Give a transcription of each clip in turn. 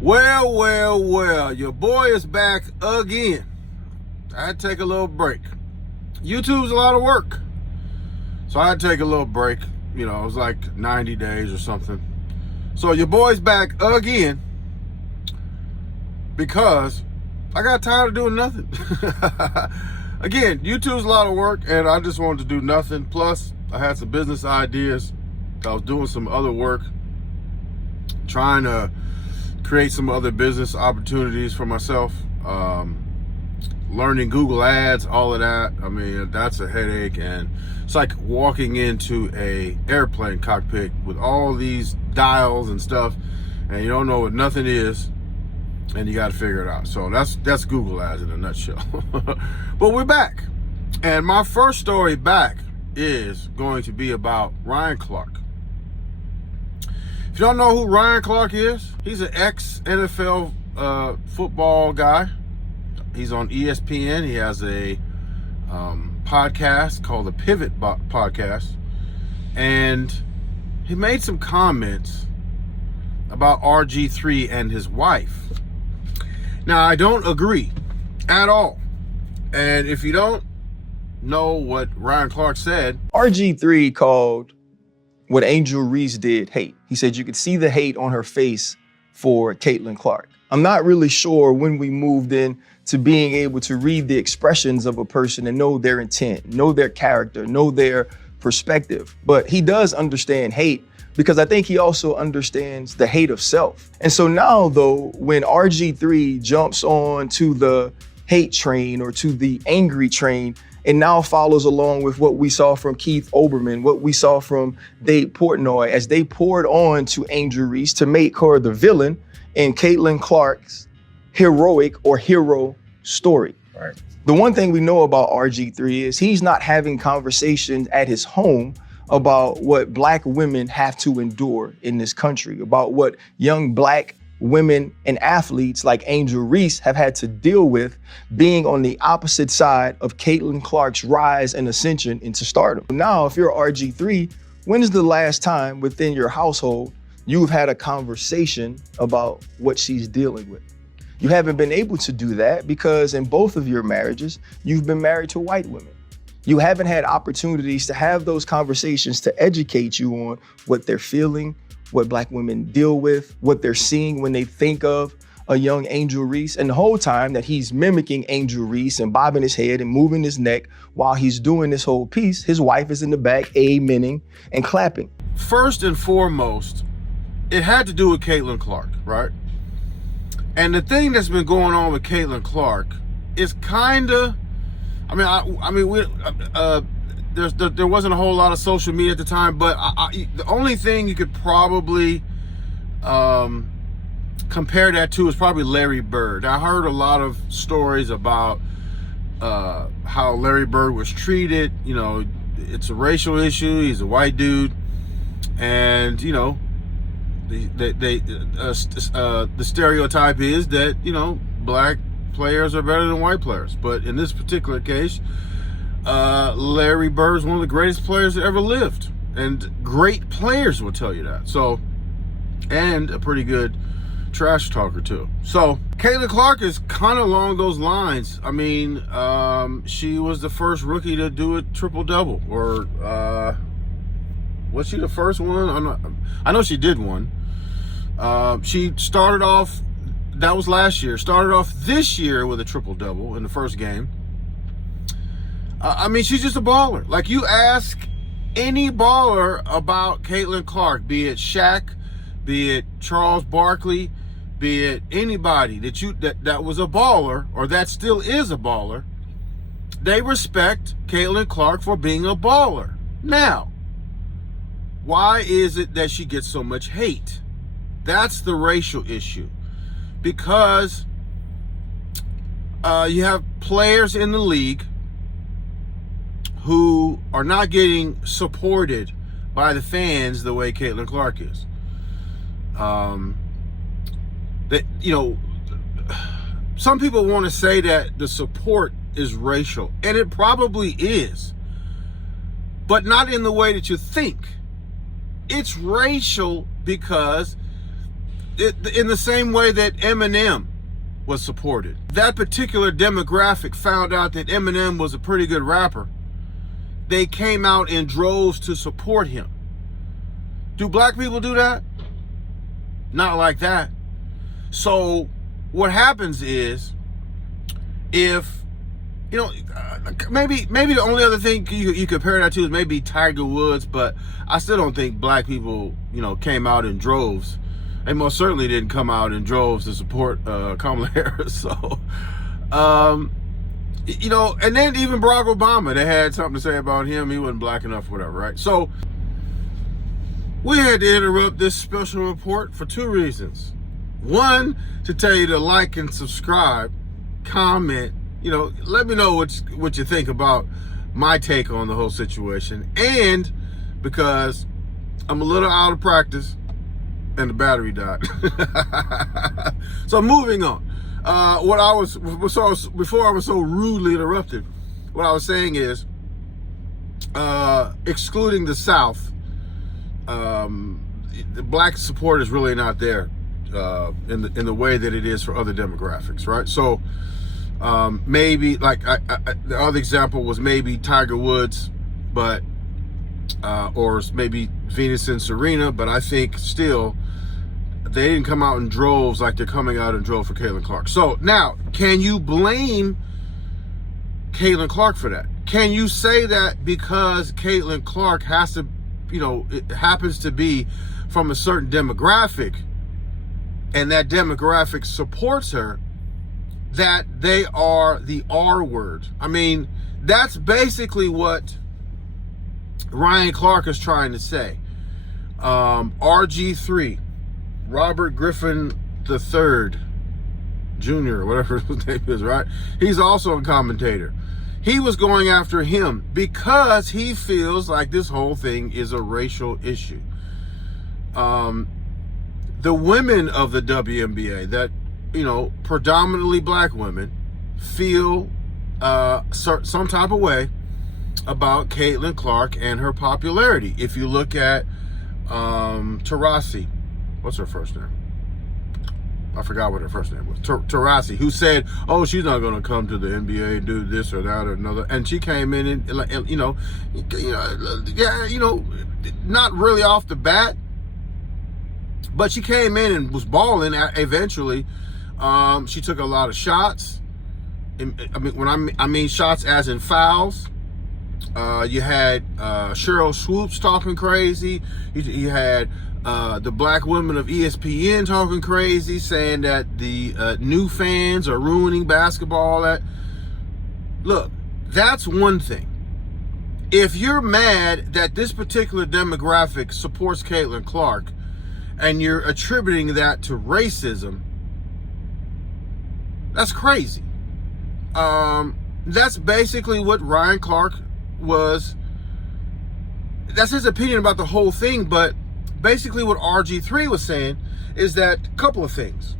Well, your boy is back again. I had to take a little break. YouTube's a lot of work. So I had to take a little break. You know, it was like 90 days or something. So your boy's back again because I got tired of doing nothing. Again, YouTube's a lot of work and I just wanted to do nothing. Plus, I had some business ideas. I was doing some other work, trying to create some other business opportunities for myself. Learning Google Ads, all of that. I mean, that's a headache, and it's like walking into a airplane cockpit with all these dials and stuff, and you don't know what nothing is, and you got to figure it out. So that's Google Ads in a nutshell. But we're back, and my first story back is going to be about Ryan Clark. If you don't know who Ryan Clark is, he's an ex-NFL football guy. He's on ESPN. He has a podcast called the Pivot Podcast. And he made some comments about RG3 and his wife. Now, I don't agree at all. And if you don't know what Ryan Clark said, RG3 called what Angel Reese did hate. He said you could see the hate on her face for Caitlin Clark. I'm not really sure when we moved in to being able to read the expressions of a person and know their intent, know their character, know their perspective. But he does understand hate because I think he also understands the hate of self. And so now, though, when RG3 jumps on to the hate train or to the angry train, and now follows along with what we saw from Keith Olbermann, what we saw from Dave Portnoy, as they poured on to Angel Reese to make her the villain in Caitlin Clark's heroic or hero story. Right. The one thing we know about RG3 is he's not having conversations at his home about what Black women have to endure in this country, about what young Black women and athletes like Angel Reese have had to deal with being on the opposite side of Caitlin Clark's rise and ascension into stardom. Now, if you're RG3, when is the last time within your household you've had a conversation about what she's dealing with? You haven't been able to do that because in both of your marriages, you've been married to white women. You haven't had opportunities to have those conversations to educate you on what they're feeling, what Black women deal with, what they're seeing when they think of a young Angel Reese. And the whole time that he's mimicking Angel Reese and bobbing his head and moving his neck while he's doing this whole piece, his wife is in the back amening and clapping. first and foremost, it had to do with Caitlin Clark, right? And the thing that's been going on with Caitlin Clark is kind of, there wasn't a whole lot of social media at the time, but the only thing you could probably compare that to is probably Larry Bird. I heard a lot of stories about how Larry Bird was treated. You know, it's a racial issue. He's a white dude, and you know, the stereotype is that, you know, black players are better than white players. But in this particular case, Larry Bird is one of the greatest players that ever lived, and great players will tell you that. So, and a pretty good trash talker too. So Caitlin Clark is kind of along those lines. I mean, she was the first rookie to do a triple-double, or was she the first one? I know she did one. She started off, that was last year, started off this year with a triple-double in the first game. I mean, she's just a baller. Like, you ask any baller about Caitlin Clark, be it Shaq, be it Charles Barkley, be it anybody that was a baller, or that still is a baller, they respect Caitlin Clark for being a baller. Now, why is it that she gets so much hate? That's the racial issue. Because you have players in the league who are not getting supported by the fans the way Caitlin Clark is. That, you know, some people want to say that the support is racial, and it probably is, but not in the way that you think. It's racial because in the same way that Eminem was supported. That particular demographic found out that Eminem was a pretty good rapper. They came out in droves to support him. Do black people do that? Not like that. So what happens is, if maybe the only other thing you compare that to is maybe Tiger Woods, but I still don't think black people came out in droves. They most certainly didn't come out in droves to support Kamala Harris. So, and then even Barack Obama, they had something to say about him. He wasn't black enough, whatever, right? So, we had to interrupt this special report for two reasons. One, to tell you to like and subscribe, comment, let me know what you think about my take on the whole situation. And because I'm a little out of practice, and the battery died. So moving on. Before I was so rudely interrupted, what I was saying is, excluding the South, the black support is really not there in the way that it is for other demographics, right? So maybe like the other example was maybe Tiger Woods, but or maybe Venus and Serena, but I think still they didn't come out in droves like they're coming out in droves for Caitlin Clark. So now, can you blame Caitlin Clark for that? Can you say that because Caitlin Clark has to, it happens to be from a certain demographic, and that demographic supports her, that they are the R word? I mean, that's basically what Ryan Clark is trying to say. RG3, Robert Griffin III Jr., whatever his name is, right? He's also a commentator. He was going after him because he feels like this whole thing is a racial issue. The women of the WNBA, that, predominantly black women, feel some type of way about Caitlin Clark and her popularity. If you look at Taurasi, what's her first name? I forgot what her first name was. Taurasi, who said, "Oh, she's not going to come to the NBA and do this or that or another," and she came in and not really off the bat, but she came in and was balling. Eventually, she took a lot of shots. I mean shots as in fouls. You had Cheryl Swoops talking crazy. You had the black women of ESPN talking crazy, saying that the new fans are ruining basketball. Look, that's one thing. If you're mad that this particular demographic supports Caitlin Clark and you're attributing that to racism, that's crazy. That's basically what Ryan Clark was. That's his opinion about the whole thing, but basically what RG3 was saying is that a couple of things.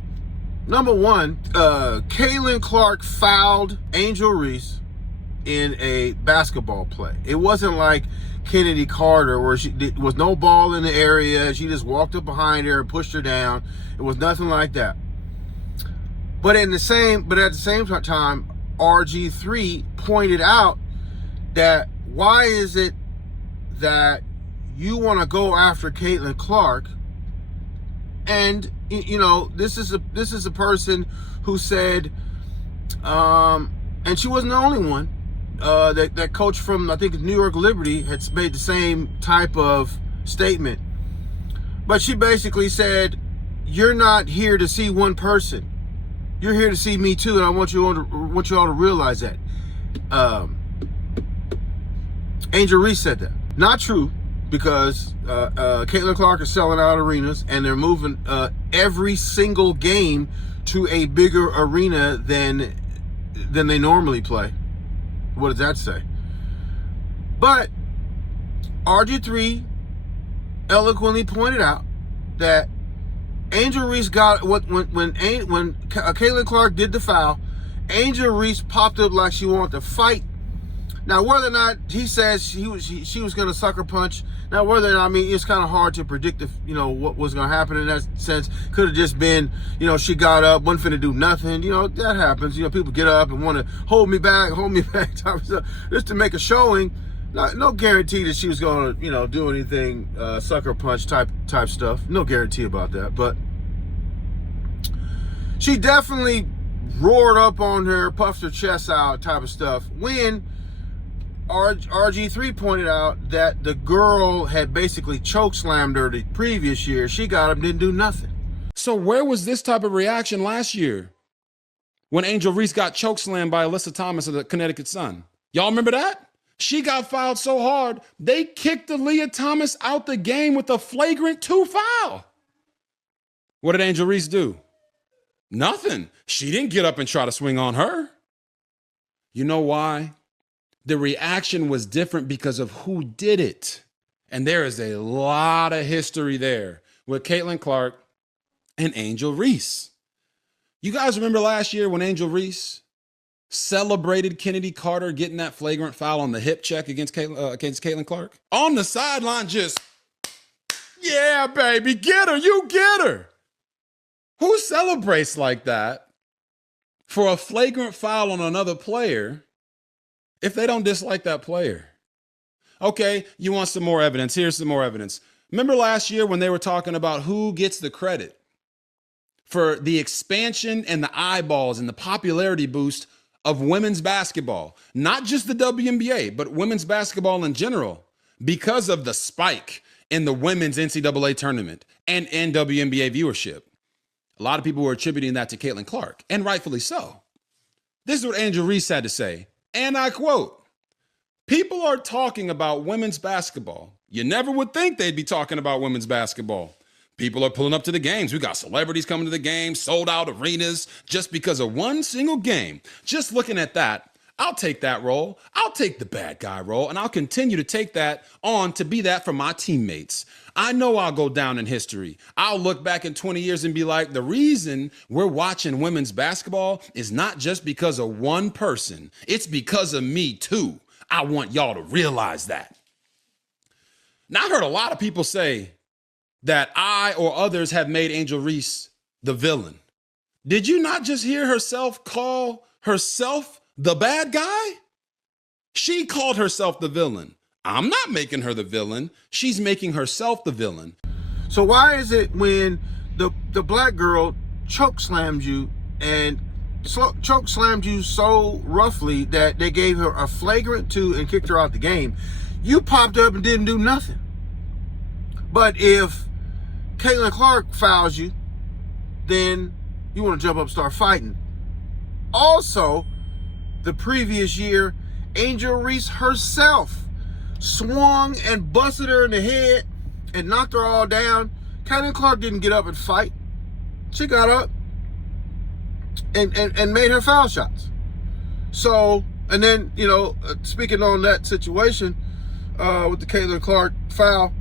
Number one, Caitlin Clark fouled Angel Reese in a basketball play. It wasn't like Kennedy Carter where was no ball in the area. She just walked up behind her and pushed her down. It was nothing like that. But at the same time, RG3 pointed out that why is it that you want to go after Caitlin Clark, and this is a person who said, and she wasn't the only one. That coach from, I think, New York Liberty had made the same type of statement, but she basically said, "You're not here to see one person. You're here to see me too, and I want you all to realize that." Angel Reese said that. Not true, because Caitlin Clark is selling out arenas, and they're moving every single game to a bigger arena than they normally play. What does that say? But RG3 eloquently pointed out that Angel Reese got when Caitlin Clark did the foul, Angel Reese popped up like she wanted to fight Now, whether or not he says she was going to sucker punch. Now, whether or not, I mean, it's kind of hard to predict if, what was going to happen in that sense. Could have just been, she got up, wasn't finna do nothing. That happens. People get up and want to hold me back type of stuff, just to make a showing. No guarantee that she was going to, do anything sucker punch type stuff. No guarantee about that. But she definitely roared up on her, puffed her chest out type of stuff when RG3 pointed out that the girl had basically chokeslammed her the previous year. She got up and didn't do nothing. So where was this type of reaction last year when Angel Reese got chokeslammed by Alyssa Thomas of the Connecticut Sun? Y'all remember that? She got fouled so hard, they kicked Aaliyah Thomas out the game with a flagrant 2 foul. What did Angel Reese do? Nothing. She didn't get up and try to swing on her. You know why? The reaction was different because of who did it. And there is a lot of history there with Caitlin Clark and Angel Reese. You guys remember last year when Angel Reese celebrated Kennedy Carter getting that flagrant foul on the hip check against Caitlin Clark? On the sideline, just, yeah, baby, get her, you get her. Who celebrates like that for a flagrant foul on another player if they don't dislike that player? Okay, you want some more evidence? Here's some more evidence. Remember last year when they were talking about who gets the credit for the expansion and the eyeballs and the popularity boost of women's basketball? Not just the WNBA, but women's basketball in general, because of the spike in the women's NCAA tournament and WNBA viewership. A lot of people were attributing that to Caitlin Clark, and rightfully so. This is what Angel Reese had to say, and I quote, "People are talking about women's basketball. You never would think they'd be talking about women's basketball. People are pulling up to the games. We got celebrities coming to the games, sold out arenas just because of one single game. Just looking at that, I'll take that role. I'll take the bad guy role, and I'll continue to take that on to be that for my teammates. I know I'll go down in history. I'll look back in 20 years and be like, the reason we're watching women's basketball is not just because of one person. It's because of me too. I want y'all to realize that." Now, I heard a lot of people say that I or others have made Angel Reese the villain. Did you not just hear herself call herself the bad guy? She called herself the villain. I'm not making her the villain. She's making herself the villain. So why is it when the black girl chokeslammed you and chokeslammed you so roughly that they gave her a flagrant 2 and kicked her out the game, you popped up and didn't do nothing? But if Caitlin Clark fouls you, then you want to jump up and start fighting. Also, the previous year, Angel Reese herself swung and busted her in the head and knocked her all down. Caitlin Clark didn't get up and fight. She got up and made her foul shots. So, and then, speaking on that situation with the Caitlin Clark foul,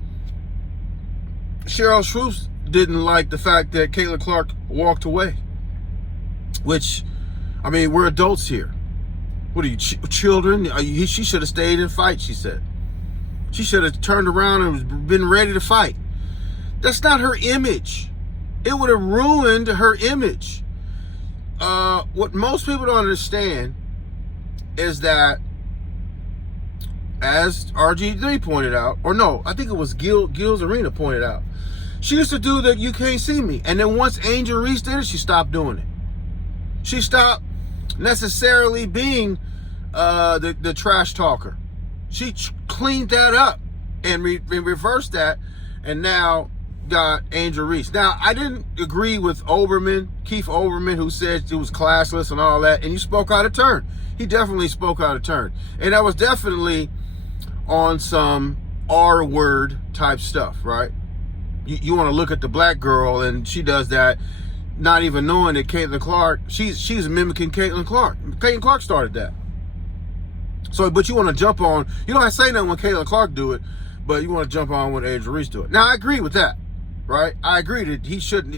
Cheryl Swoops didn't like the fact that Caitlin Clark walked away. Which, I mean, we're adults here. What are you, children? She should have stayed and fight, she said. She should have turned around and been ready to fight. That's not her image. It would have ruined her image. What most people don't understand is that, as RG3 pointed out, or no, I think it was Gil's Arena pointed out, she used to do that "you can't see me." And then once Angel Reese did it, she stopped doing it. She stopped necessarily being the trash talker. She cleaned that up and reversed that, and now got Angel Reese. Now, I didn't agree with Keith Olbermann, who said it was classless and all that, and you spoke out of turn. He definitely spoke out of turn. And that was definitely on some R-word type stuff, right? You want to look at the black girl, and she does that, not even knowing that Caitlin Clark, she's mimicking Caitlin Clark. Caitlin Clark started that. So, but you want to jump on, you don't have to say nothing when Caitlin Clark do it, but you want to jump on when Angel Reese do it. Now, I agree with that, right? I agree that he should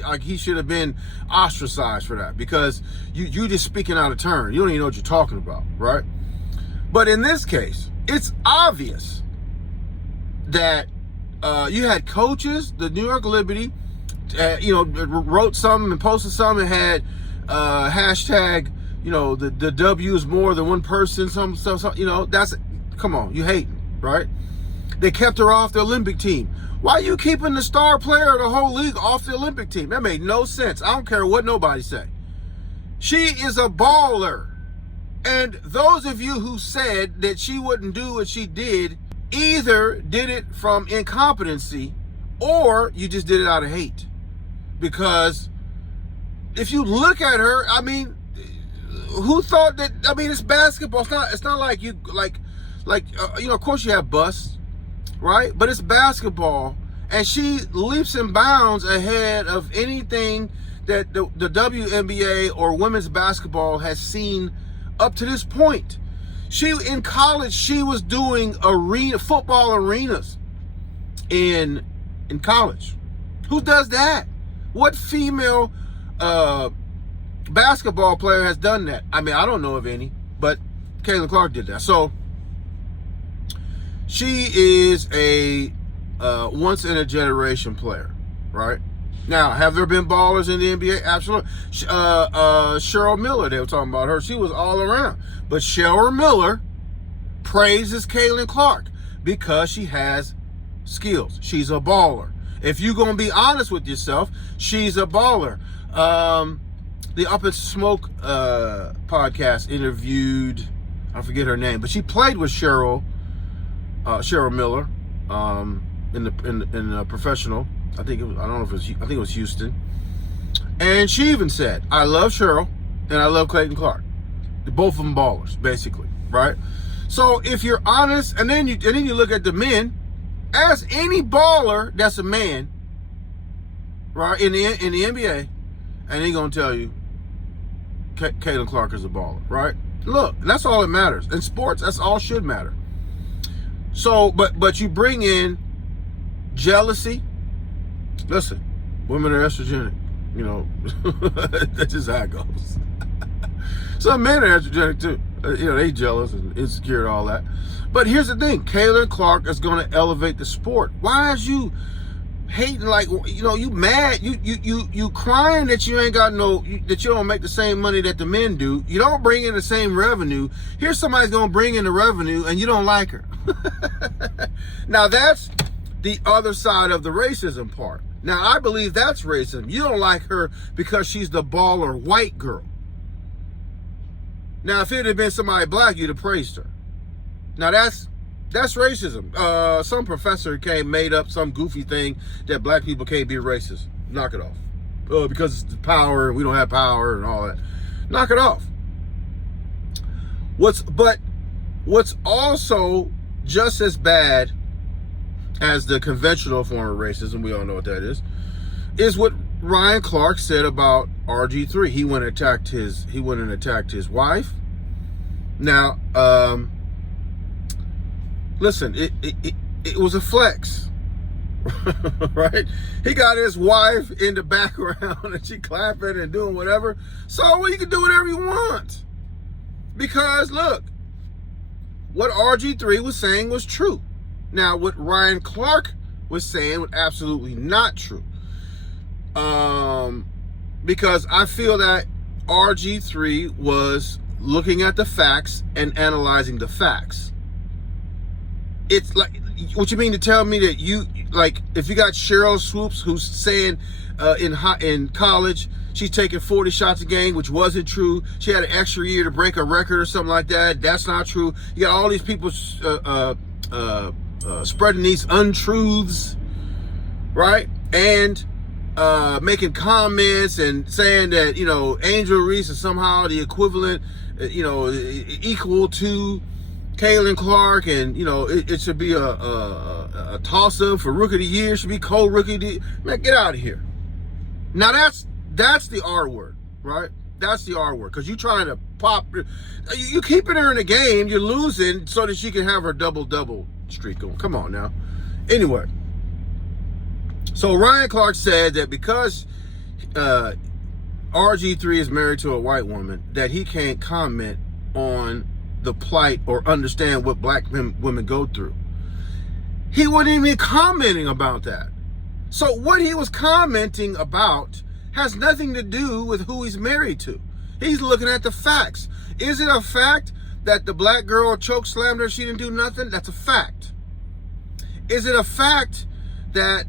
have been ostracized for that, because you just speaking out of turn. You don't even know what you're talking about, right? But in this case, it's obvious that you had coaches, the New York Liberty, wrote something and posted something and had hashtag, the W is more than one person, some, that's, come on, you hating, right? They kept her off the Olympic team. Why are you keeping the star player of the whole league off the Olympic team? That made no sense. I don't care what nobody say. She is a baller. And those of you who said that she wouldn't do what she did, either did it from incompetency or you just did it out of hate. Because if you look at her, I mean, who thought that? I mean, it's basketball. It's not like you of course you have busts, right? But it's basketball, and she leaps and bounds ahead of anything that the WNBA or women's basketball has seen up to this point. In college, she was doing football arenas in college. Who does that? What female basketball player has done that? I mean, I don't know of any, but Caitlin Clark did that. So she is a once in a generation player, right? Now, have there been ballers in the NBA? Absolutely. Cheryl Miller, they were talking about her. She was all around. But Cheryl Miller praises Caitlin Clark because she has skills. She's a baller. If you're going to be honest with yourself, she's a baller. The Up in Smoke podcast interviewed, I forget her name, but she played with Cheryl Miller in the professional. I think it was Houston. And she even said, I love Cheryl and I love Clayton Clark. Both of them ballers, basically, right? So if you're honest, and then you look at the men, ask any baller that's a man, right, in the NBA, and they're gonna tell you Caitlin Clark is a baller, right? Look, that's all that matters. In sports, that's all should matter. So, but you bring in jealousy. Listen, women are estrogenic. That's just how it goes. Some men are estrogenic too. They jealous and insecure and all that. But here's the thing: Caitlin Clark is going to elevate the sport. Why is you hating you mad? You crying that you ain't got that you don't make the same money that the men do. You don't bring in the same revenue. Here's somebody's going to bring in the revenue and you don't like her. Now that's the other side of the racism part. Now I believe that's racism. You don't like her because she's the baller white girl. Now if it had been somebody black, you'd have praised her. Now that's racism. Some professor made up some goofy thing that black people can't be racist. Knock it off. Because it's power and we don't have power and all that. Knock it off. What's also just as bad as the conventional form of racism, we all know what that is what Ryan Clark said about RG3. He went and attacked his wife. Now, listen, it was a flex, right? He got his wife in the background and she clapping and doing whatever. So, well, you can do whatever you want. Because, look, what RG3 was saying was true. Now, what Ryan Clark was saying was absolutely not true. Because I feel that RG3 was looking at the facts and analyzing the facts. It's like, what you mean to tell me that if you got Cheryl Swoops who's saying in college she's taking 40 shots a game, which wasn't true. She had an extra year to break a record or something like that. That's not true. You got all these people spreading these untruths, right? And making comments and saying that, Angel Reese is somehow the equivalent, equal to Caitlin Clark, and it should be a toss-up for Rookie of the Year. Should be co-Rookie of the Year. Man, get out of here. Now that's the R word, right? That's the R word, because you're trying to pop. You keeping her in the game. You're losing so that she can have her double streak going. Come on now. Anyway, so Ryan Clark said that because RG3 is married to a white woman, that he can't comment on the plight or understand what black women go through. He wasn't even commenting about that. So what he was commenting about has nothing to do with who he's married to. He's looking at the facts. Is it a fact that the black girl choke slammed her, she didn't do nothing? That's a fact. Is it a fact that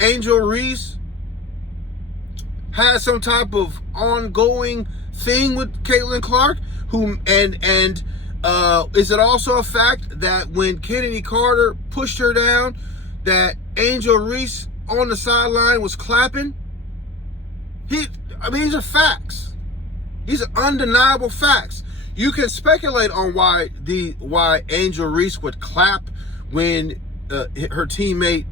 Angel Reese has some type of ongoing thing with Caitlin Clark? Is it also a fact that when Kennedy Carter pushed her down, that Angel Reese on the sideline was clapping? These are facts. These are undeniable facts. You can speculate on why Angel Reese would clap when her teammate,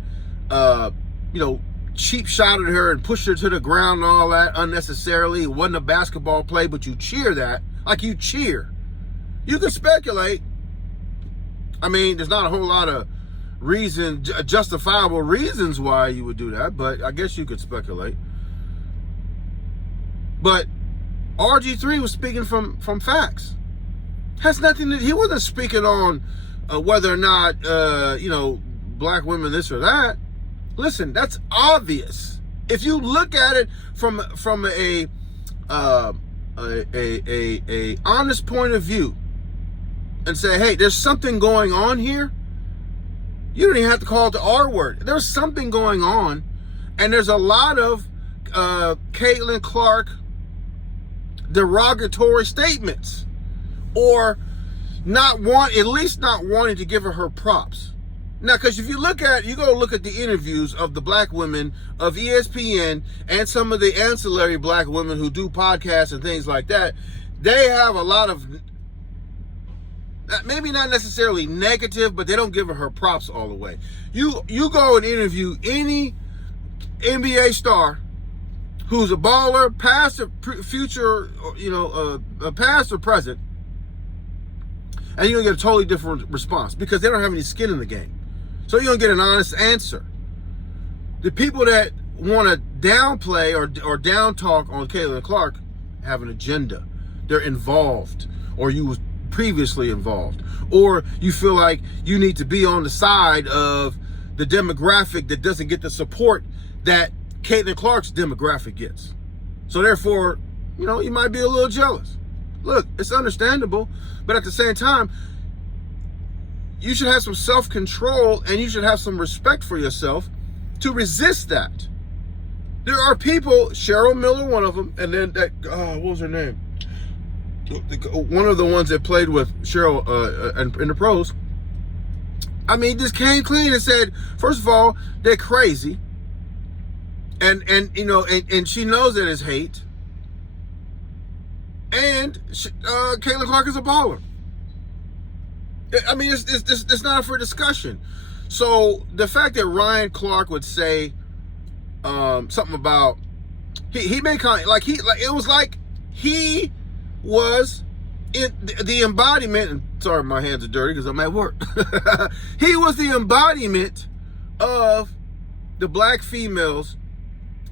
cheap shotted her and pushed her to the ground and all that unnecessarily. It wasn't a basketball play, but you cheer that. Like you cheer. You can speculate. There's not a whole lot of justifiable reasons why you would do that, but I guess you could speculate. But RG3 was speaking from facts. Has nothing to, he wasn't speaking on whether or not, black women this or that. Listen, that's obvious. If you look at it from a honest point of view and say, hey, there's something going on here, you don't even have to call it the R word. There's something going on, and there's a lot of Caitlin Clark derogatory statements, or not wanting to give her props. Now, because if you go look at the interviews of the black women of ESPN and some of the ancillary black women who do podcasts and things like that, they have a lot of, maybe not necessarily negative, but they don't give her props all the way. You go and interview any NBA star who's a baller, past or future, past or present, and you're gonna get a totally different response because they don't have any skin in the game. So you're gonna get an honest answer. The people that want to downplay or down talk on Caitlin Clark have an agenda. They're involved, or you was previously involved, or you feel like you need to be on the side of the demographic that doesn't get the support that Caitlin Clark's demographic gets. So therefore, you might be a little jealous. Look, it's understandable, but at the same time, you should have some self-control and you should have some respect for yourself to resist that. There are people, Cheryl Miller, one of them, and then what was her name? One of the ones that played with Cheryl in the pros. Just came clean and said, first of all, they're crazy. And she knows that it's hate. And Caitlin Clark is a baller. It's not up for discussion. So the fact that Ryan Clark would say something about he made comment it was like he was in the embodiment. And sorry, my hands are dirty because I'm at work. He was the embodiment of the black females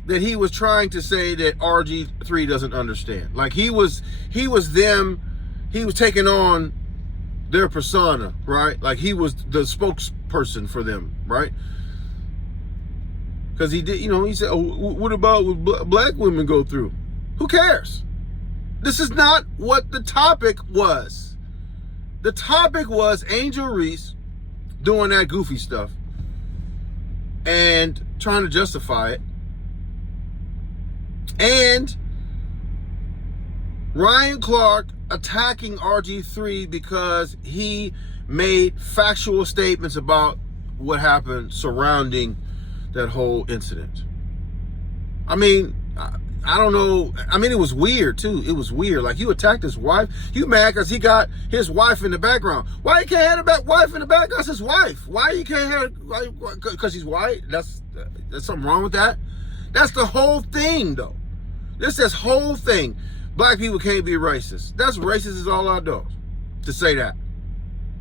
that he was trying to say that RG3 doesn't understand. Like he was them. He was taking on their persona, right? Like he was the spokesperson for them, right? Because he did, he said, oh, what about what black women go through? Who cares? This is not what the topic was. The topic was Angel Reese doing that goofy stuff and trying to justify it. And Ryan Clark attacking RG3 because he made factual statements about what happened surrounding that whole incident. I don't know. It was weird too. It was weird. Like, you attacked his wife. You mad because he got his wife in the background. Why you can't have a wife in the background? That's his wife. Why you can't have, because he's white? That's something wrong with that? That's the whole thing, though. This whole thing. Black people can't be racist. That's racist as all outdoors to say that.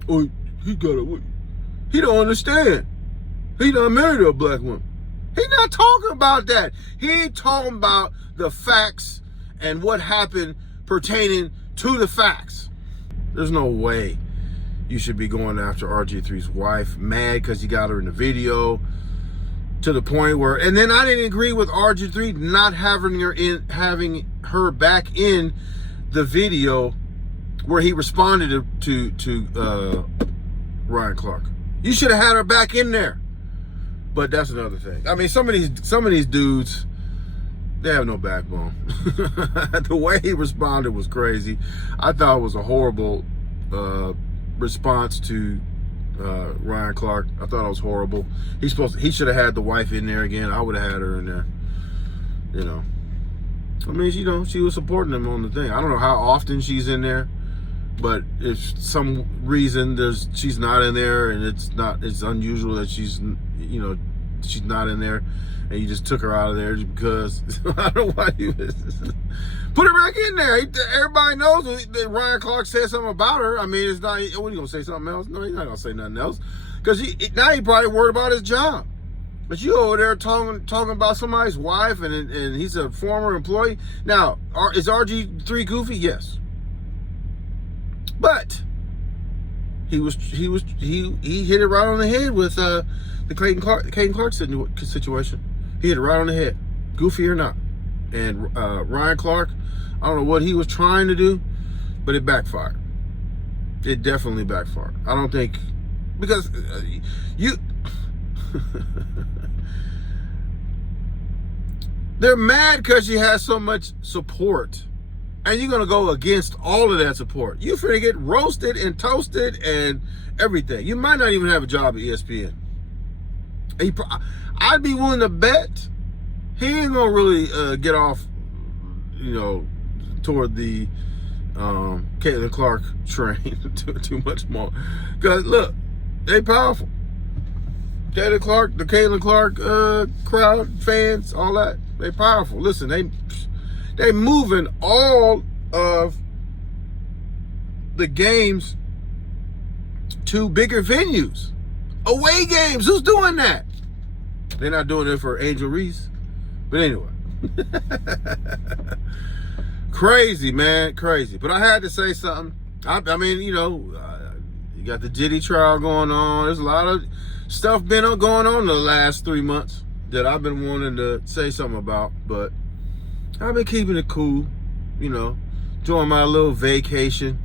Oh, he don't understand. He not married to a black woman. He's not talking about that. He talking about the facts and what happened pertaining to the facts. There's no way you should be going after RG3's wife, mad because you got her in the video, to the point where, and then I didn't agree with RG3 not having her back in the video where he responded to Ryan Clark. You should have had her back in there. But that's another thing. I mean, some of these dudes, they have no backbone. The way he responded was crazy. I thought it was a horrible response to Ryan Clark. I thought it was horrible. He should have had the wife in there again. I would have had her in there. You know. I mean, she was supporting him on the thing. I don't know how often she's in there, but if some reason she's not in there, and it's unusual that she's not in there, and you just took her out of there just because. I don't know why you put her back in there. Everybody knows that Ryan Clark said something about her. I mean, it's not. What, are you gonna say something else? No, he's not gonna say nothing else, because now he probably worried about his job. But you over there talking about somebody's wife, and he's a former employee. Now, is RG3 goofy? Yes. But he hit it right on the head with the Clayton Clark situation. He hit it right on the head, goofy or not. And Ryan Clark, I don't know what he was trying to do, but it backfired. It definitely backfired. I don't think, because they're mad because she has so much support, and you're gonna go against all of that support. You finna get roasted and toasted and everything. You might not even have a job at ESPN. I'd be willing to bet he ain't gonna really get off, toward the Caitlin Clark train too much more. Cause look, they powerful. The Caitlin Clark crowd, fans, all that, they powerful. Listen, they moving all of the games to bigger venues. Away games, who's doing that? They're not doing it for Angel Reese. But anyway. Crazy, man, crazy. But I had to say something. I mean, you got the Diddy trial going on. There's a lot of stuff been going on the last 3 months that I've been wanting to say something about, but I've been keeping it cool, doing my little vacation,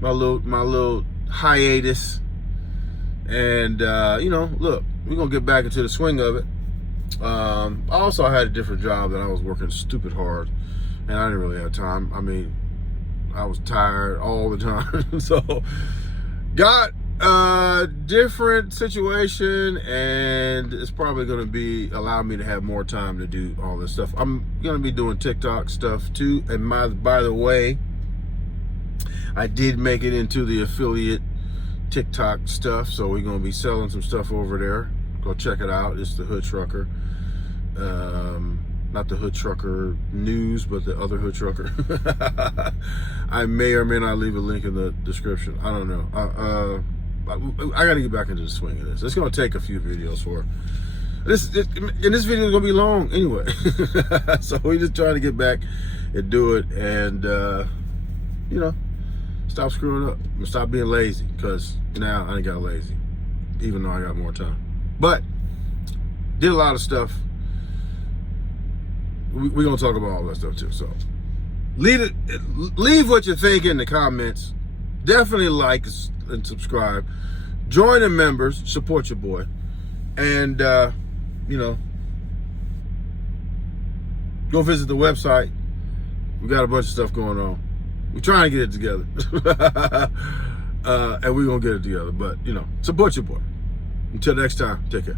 my little hiatus, and look, we're gonna get back into the swing of it. I also had a different job that I was working stupid hard, and I didn't really have time. I mean, I was tired all the time, so got a different situation, and it's probably going to allow me to have more time to do all this stuff. I'm going to be doing TikTok stuff too, and by the way, I did make it into the affiliate TikTok stuff, so we're going to be selling some stuff over there. Go check it out. It's the Hood Trucker. Not the Hood Trucker News, but the other Hood Trucker. I may or may not leave a link in the description. I don't know. I got to get back into the swing of this. It's going to take a few videos for this. And this video is going to be long anyway. So we just trying to get back and do it, and stop screwing up and stop being lazy, because now I ain't got lazy, even though I got more time. But did a lot of stuff. We're gonna talk about all that stuff too. So leave what you think in the comments. Definitely like and subscribe. Join the members. Support your boy. And go visit the website. We got a bunch of stuff going on. We're trying to get it together. And we're gonna get it together. But support your boy. Until next time, take care.